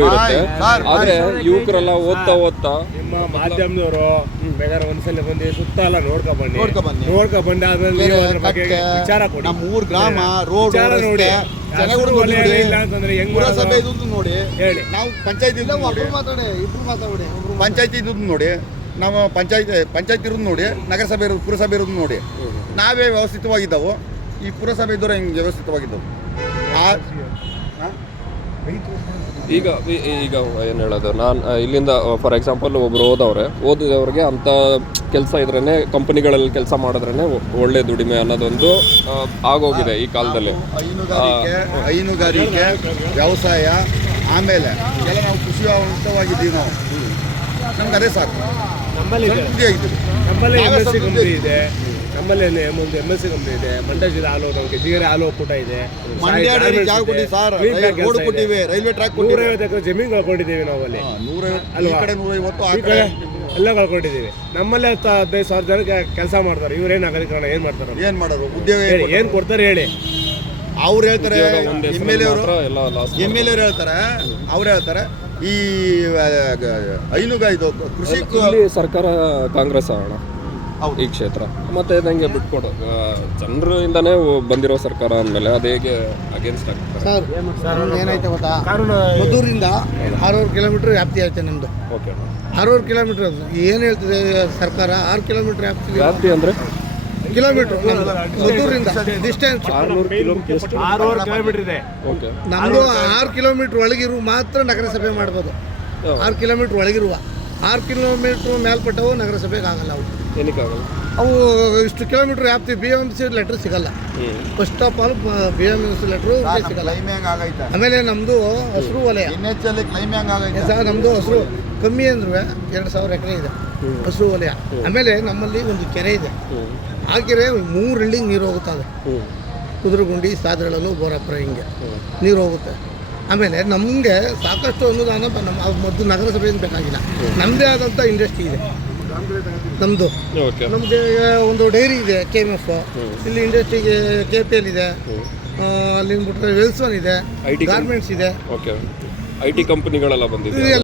ಖಂಡಿತವಾಗ್ಲೂ ಇರುತ್ತೆ. ಆದ್ರೆ ಯುವಕರೆಲ್ಲ ಓದ್ತಾ ನಿಮ್ಮ ಮಾಧ್ಯಮದವರು ಬೇಕಾದ್ರೆ ಒಂದ್ಸಲ ಬಂದು ಸುತ್ತ ಎಲ್ಲ ನೋಡ್ಕೊ ಬಂದು ಆದ್ಮೇಲೆ ನೀವು ಅದ್ರ ಬಗ್ಗೆ ವಿಚಾರ ಕೊಡಿ. ನಮ್ಮ ಊರ್ ಗ್ರಾಮ ರೋಡ್ ನೋಡಿ ಇಲ್ಲ ಅಂತಂದ್ರೆ ಹೆಂಗ್ ಪುರಸಭೆ ಇದ್ದು ನೋಡಿ, ಹೇಳಿ. ನಾವು ಪಂಚಾಯತಿ ಪಂಚಾಯತಿ ಇದ್ದು ನೋಡಿ, ನಾವು ಪಂಚಾಯತಿ ಇರೋದು ನೋಡಿ, ನಗರಸಭೆ ಇರೋದು ಪುರಸಭೆ ಇರೋದು ನೋಡಿ, ನಾವೇ ವ್ಯವಸ್ಥಿತವಾಗಿದ್ದವು. ಈ ಪುರಸಭೆ ಇದ್ದವ್ರು ಹೆಂಗೆ ವ್ಯವಸ್ಥಿತವಾಗಿದ್ದವು. ಈಗ ಏನು ಹೇಳೋದು, ನಾನು ಇಲ್ಲಿಂದ ಫಾರ್ ಎಕ್ಸಾಂಪಲ್ ಒಬ್ರು ಓದಿದವ್ರಿಗೆ ಅಂಥ ಕೆಲಸ ಇದ್ರೇ ಕಂಪನಿಗಳಲ್ಲಿ ಕೆಲಸ ಮಾಡಿದ್ರೇ ಒಳ್ಳೆ ದುಡಿಮೆ ಅನ್ನೋದೊಂದು ಆಗೋಗಿದೆ ಈ ಕಾಲದಲ್ಲಿ. ಹೈನುಗಾರಿಕೆ ವ್ಯವಸಾಯ, ಆಮೇಲೆ ಎಲ್ಲ ನಾವು ಕೃಷಿವಂತವಾಗಿದ್ದೀವಿ. ನಾವು ನಮ್ಗೆ ಅದೇ ಸಾಕು. ನಮ್ಮಲ್ಲಿ MSc ಕಂಪನಿ ಇದೆ, ನಮ್ಮಲ್ಲಿ ಒಂದು MSc ಕಂಪನಿ ಇದೆ. ಮಂಡ್ಯ ಜಿಲ್ಲೆ ಹಾಲು ನಮಗೆ ಜಿಗರೆ ಹಾಲು ಒಕ್ಕೂಟ ಇದೆ. ಮಂಡ್ಯ ಜಾಗ ಕೊಟ್ಟಿವಿ ಸರ್, ರೋಡ್ ಕೊಟ್ಟಿವಿ, ರೈಲ್ವೆ ಟ್ರ್ಯಾಕ್ ಕೊಟ್ಟಿವಿ, 150 ಎಕರೆ ಜಮೀನು ಕಳ್ಕೊಂಡಿದ್ದೀವಿ ನಾವು ಅಲ್ಲಿ. 150 ಈ ಕಡೆ ಎಲ್ಲ ಕಳ್ಕೊಂಡಿದ್ದೀವಿ. ನಮ್ಮಲ್ಲಿ 15,000 ಜನಕ್ಕೆ ಕೆಲಸ ಮಾಡ್ತಾರೆ. ಇವ್ರೇನು ನಾಗರಿಕರಣ ಏನು ಮಾಡ್ತಾರೆ? ಏನು ಮಾಡೋರು? ಉದ್ಯೋಗ ಏನು ಕೊಡ್ತಾರೆ ಹೇಳಿ? ಅವ್ರು ಹೇಳ್ತಾರೆ, MLA ಅವ್ರು ಹೇಳ್ತಾರೆ, ಅವ್ರು ಹೇಳ್ತಾರೆ ಈ ಹೈನುಗಾರಿಕೆ ಕೃಷಿ ಸರ್ಕಾರ ಕಾಂಗ್ರೆಸ್ ಅಣ್ಣ ಈ ಕ್ಷೇತ್ರ, ಮತ್ತೆ ಇದಂಗೆ ಬಿಟ್ಕೊಡು ಜನರಿಂದನೇ ಬಂದಿರೋ ಸರ್ಕಾರ ಅಂದಮೇಲೆ ಅದು ಹೇಗೆ ಅಗೇನ್ಸ್ಟ್ ಆಗ್ತದೆ? ಸರ್ ಏನಾಯ್ತು ಗೊತ್ತಾ, ಮದ್ದೂರಿಂದ 600 ಕಿಲೋಮೀಟ್ರ್ ವ್ಯಾಪ್ತಿ ಐತೆ ನಮ್ಮದು. ಓಕೆ, 600 ಕಿಲೋಮೀಟ್ರ್ ಅದು ಏನು ಹೇಳ್ತಿದೆ ಸರ್ಕಾರ? 6 ಕಿಲೋಮೀಟ್ರ್ ವ್ಯಾಪ್ತಿ ಅಂದರೆ ಕಿಲೋಮೀಟ್ರ್ ಮದ್ದೂರಿಂದ ಡಿಸ್ಟೆನ್ಸ್ 600 ಕಿಲೋಮೀಟರ್ ಇದೆ. ಓಕೆ, ನಮ್ಮದು 6 ಕಿಲೋಮೀಟ್ರ್ ಒಳಗಿರುವ ಮಾತ್ರ ನಗರಸಭೆ ಮಾಡ್ಬೋದು. 6 ಕಿಲೋಮೀಟ್ರ್ ಒಳಗಿರುವ, 6 ಕಿಲೋಮೀಟ್ರ್ ಮೇಲ್ಪಟ್ಟವು ನಗರಸಭೆಗೆ ಆಗಲ್ಲ. ಏನಕ್ಕಾಗಲ್ಲ? ಅವು ಇಷ್ಟು ಕಿಲೋಮೀಟ್ರ್ ವ್ಯಾಪ್ತಿ BMC ಲೆಟ್ರ್ ಸಿಗಲ್ಲ. First of all BMC letter ಸಿಗಲ್ಲ. ಆಮೇಲೆ ನಮ್ಮದು ಹಸಿರು ವಲಯ ಸರ್, ನಮ್ಮದು ಹಸಿರು ಕಮ್ಮಿ ಅಂದ್ರೂ 2,000 ಎಕರೆ ಇದೆ ಹಸಿರು ವಲಯ. ಆಮೇಲೆ ನಮ್ಮಲ್ಲಿ ಒಂದು ಕೆರೆ ಇದೆ. ಆ ಕೆರೆ 3 ಹಳ್ಳಿಗೆ ನೀರು ಹೋಗುತ್ತೆ. ಅದು ಕುದುರೆಗುಂಡಿ, ಸಾದ್ರಳಲು, ಬೋರಾಪುರ ಹಿಂಗೆ ನೀರು ಹೋಗುತ್ತೆ. ಆಮೇಲೆ ನಮಗೆ ಸಾಕಷ್ಟು ಅನುದಾನ ಮೊದಲು ನಗರಸಭೆಯಿಂದ ಬೇಕಾಗಿಲ್ಲ. ನಮ್ಮದೇ ಆದಂಥ ಇಂಡಸ್ಟ್ರಿ ಇದೆ ನಮ್ಮದು. ನಮಗೆ ಒಂದು ಡೈರಿ ಇದೆ KMF, ಇಲ್ಲಿ ಇಂಡಸ್ಟ್ರಿಗೆ KPL ಇದೆ, ಅಲ್ಲಿಂದ ಬಿಟ್ಟರೆ ವೆಲ್ಸನ್ ಇದೆ, ಗಾರ್ಮೆಂಟ್ಸ್ ಇದೆ, IT ಕಂಪನಿಗಳೆಲ್ಲ ಬಂದಿದೆ.